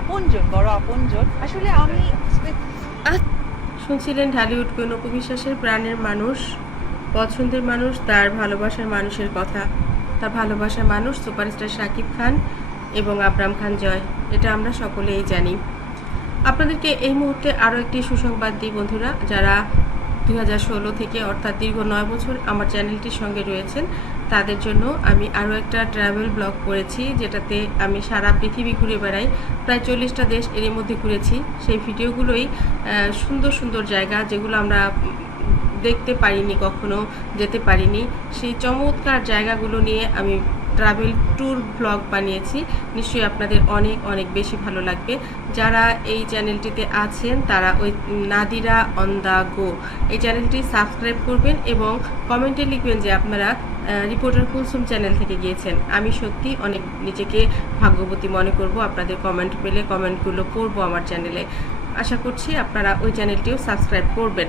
আপনজন বড় আপনজন। আসলে আমি শুনছিলেন ঢালিউড কোন উপবিশ্বাসের প্রাণের মানুষ পছন্দের মানুষ তার ভালোবাসার মানুষের কথা। তার ভালোবাসার মানুষ সুপারস্টার শাকিব খান এবং আবরাম খান জয়। এটা আমরা সকলেই জানি। আপনাদেরকে এই মুহূর্তে আরও একটি সুসংবাদ দিই বন্ধুরা যারা দুই হাজার ষোলো থেকে অর্থাৎ দীর্ঘ নয় বছর আমার চ্যানেলটির সঙ্গে রয়েছেন। তাদের জন্য আমি আরও একটা ট্রাভেল ব্লগ করেছি, যেটাতে আমি সারা পৃথিবী ঘুরে বেড়াই। প্রায় চল্লিশটা দেশ এর মধ্যে ঘুরেছি। সেই ভিডিওগুলোই সুন্দর সুন্দর জায়গা যেগুলো আমরা দেখতে পারিনি, কখনো যেতে পারিনি। সেই চমৎকার জায়গাগুলো নিয়ে আমি ট্রাভেল ট্যুর ব্লগ বানিয়েছি। নিশ্চয়ই আপনাদের অনেক অনেক বেশি ভালো লাগবে। যারা এই চ্যানেলটিতে আছেন, তারা ওই নাদিরা অন দ্য গো এই চ্যানেলটি সাবস্ক্রাইব করবেন এবং কমেন্টে লিখবেন যে আপনারা রিপোর্টার কুলসুম চ্যানেল থেকে গিয়েছেন। আমি সত্যি অনেক নিজেকে ভাগ্যবতী মনে করব। আপনাদের কমেন্ট পেলে কমেন্টগুলো পড়ব আমার চ্যানেলে। আশা করছি আপনারা ওই চ্যানেলটিও সাবস্ক্রাইব করবেন।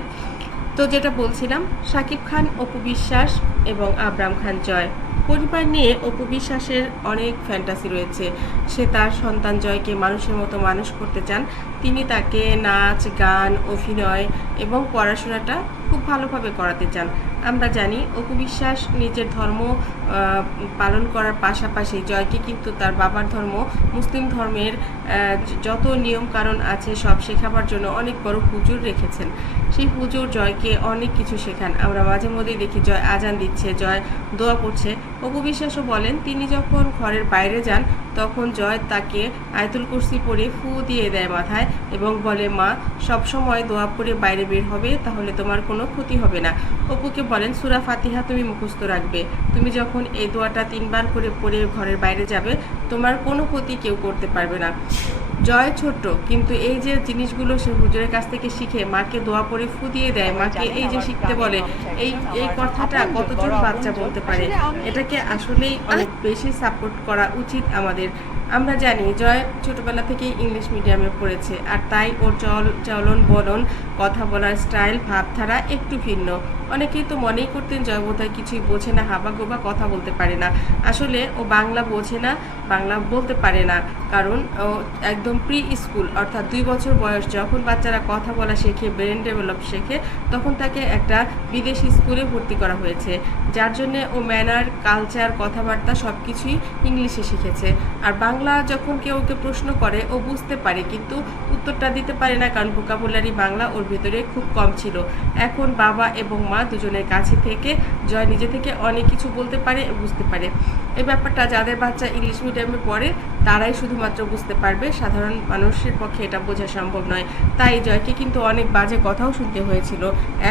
তো যেটা বলছিলাম শাকিব খান, অপু বিশ্বাস এবং আবরাম খান জয়। পরিবার নিয়ে অপু বিশ্বাসের অনেক ফ্যান্টাসি রয়েছে। সে তার সন্তান জয়কে মানুষের মতো মানুষ করতে চান। তিনি তাকে নাচ, গান, অভিনয় এবং পড়াশোনাটা খুব ভালোভাবে করাতে চান। আমরা জানি অপু বিশ্বাস নিজের ধর্ম পালন করার পাশাপাশি জয়কে কিন্তু তার বাবার ধর্ম, মুসলিম ধর্মের যত নিয়ম কারণ আছে সব শেখাবার জন্য অনেক বড় হুজুর রেখেছেন। সেই হুজুর জয়কে অনেক কিছু শেখান। আমরা মাঝে মধ্যেই দেখি জয় আজান দিচ্ছে, জয় দোয়া পড়ছে অপু বিশ্বাসও বলেন, তিনি যখন ঘরের বাইরে যান, তখন জয় তাকে আয়তুল কুর্সি পরে ফু দিয়ে দেয় মাথায় এবং বলে, মা সব সময় দোয়া পড়ে বাইরে বের হবে, তাহলে তোমার কোনো ক্ষতি হবে না। অপুকে বলেন সুরা ফাতিহা তুমি মুখস্থ রাখবে। তুমি যখন এই দোয়াটা তিনবার করে পড়ে ঘরের বাইরে যাবে তোমার কোনো ক্ষতি কেউ করতে পারবে না। জয় ছোট্ট কিন্তু এই যে জিনিসগুলো সে হুজুরের কাছ থেকে শিখে মাকে দোয়া পরে ফু দিয়ে দেয় মাকে এই যে শিখতে বলে এই এই কথাটা কতজন বাচ্চা বলতে পারে? এটাকে আসলেই অনেক বেশি সাপোর্ট করা উচিত আমাদের। আমরা জানি জয় ছোটবেলা থেকেই ইংলিশ মিডিয়ামে পড়েছে, আর তাই ওর চল চলন বলন, কথা বলার স্টাইল, ভাবধারা একটু ভিন্ন। অনেকেই তো মনেই করতেন জয় বোধহয় কিছুই বোঝে না, হাবা গোবা কথা বলতে পারে না। আসলে ও বাংলা বোঝে না, বাংলা বলতে পারে না, কারণ ও একদম প্রি স্কুল অর্থাৎ দুই বছর বয়স যখন বাচ্চারা কথা বলা শেখে ব্রেন ডেভেলপ শেখে, তখন তাকে একটা বিদেশি স্কুলে ভর্তি করা হয়েছে, যার জন্য ও ম্যানার কালচার কথাবার্তা সব কিছুই ইংলিশে শিখেছে। আর বাংলা যখন কেউ ওকে প্রশ্ন করে, ও বুঝতে পারে, কিন্তু উত্তরটা দিতে পারে না কারণ ভোকাবুলারি বাংলা ওর ভেতরে খুব কম ছিল। এখন বাবা এবং মা দুজনের কাছে থেকে, জয় নিজে থেকে অনেক কিছু বলতে পারে, বুঝতে পারে। এই ব্যাপারটা যাদের বাচ্চা ইংলিশ মিডিয়ামে পড়ে, তারাই শুধুমাত্র বুঝতে পারবে। সাধারণ মানুষের পক্ষে এটা বোঝা সম্ভব নয়। তাই জয়কে কিন্তু অনেক বাজে কথাও শুনতে হয়েছিল।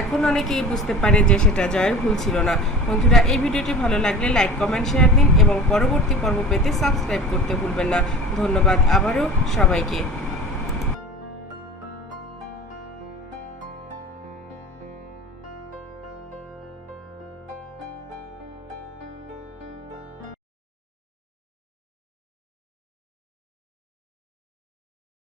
এখন অনেকেই বুঝতে পারে যে সেটা জয়ের ভুল ছিল না। বন্ধুরা, এই ভিডিওটি ভালো লাগলে লাইক কমেন্ট শেয়ার দিন এবং পরবর্তী পর্ব পেতে সাবস্ক্রাইব করতে ভুলবেন না। ধন্যবাদ আবারও সবাইকে।